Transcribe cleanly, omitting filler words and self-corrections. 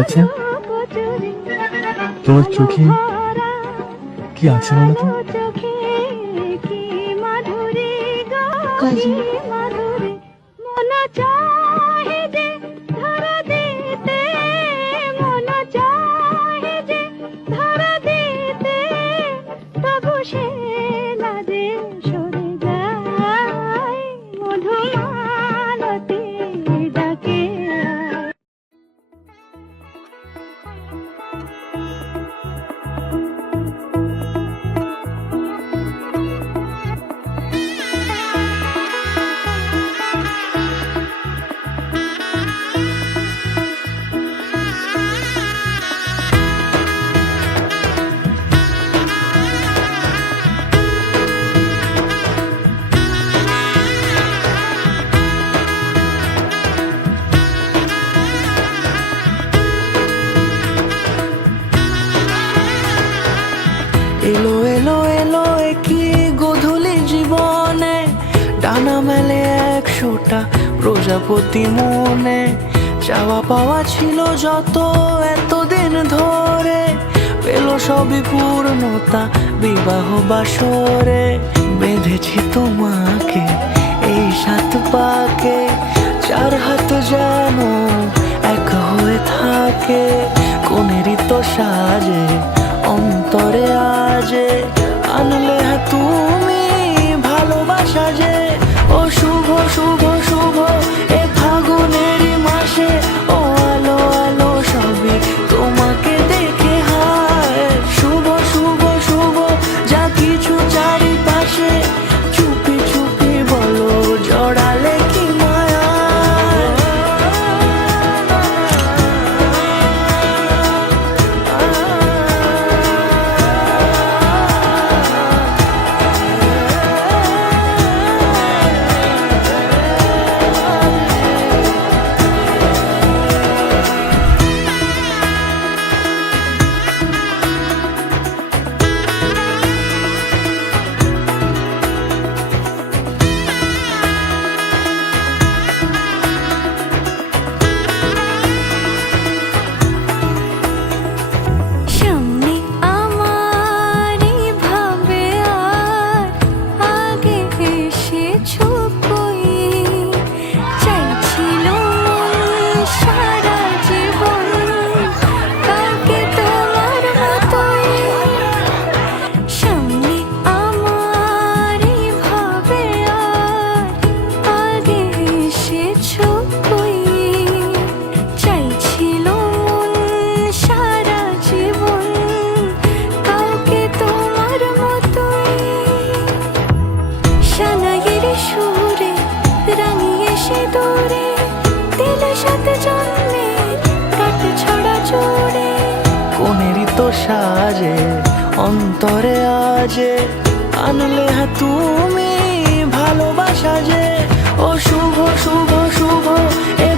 আচ্ছা, তোমার চোখে কি আছে বলো তো? কাজল। এলো এলো এলো কি গোধূলি জীবনে, ডানা মেলে 100টা প্রজাপতি মনে। চাওয়া পাওয়া ছিল যত এতদিন ধরে, পেল সবই পূর্ণতা বিবাহ বাসরে। বেঁধেছি তোমাকে এই 7 পাকে, 4 হাত যেন এক হয়ে থাকে। কোনেরই তো সাজে অন্তরে আজে, আনলে তুমি ভালোবাসা যে। ও শুভ শুভ শুভ এ ফাগুনেরই মাসে, ও আলো আলো সবই তোমাকে দেখে হায়। শুভ শুভ শুভ যা কিছু চারিপাশে, চুপি চুপি বলো জড়ালে কি মায়া। কোনেরই তো সাজে অন্তরে আজে, আনলে তুমি ভালোবাসা যে। ও শুভ শুভ শুভ এ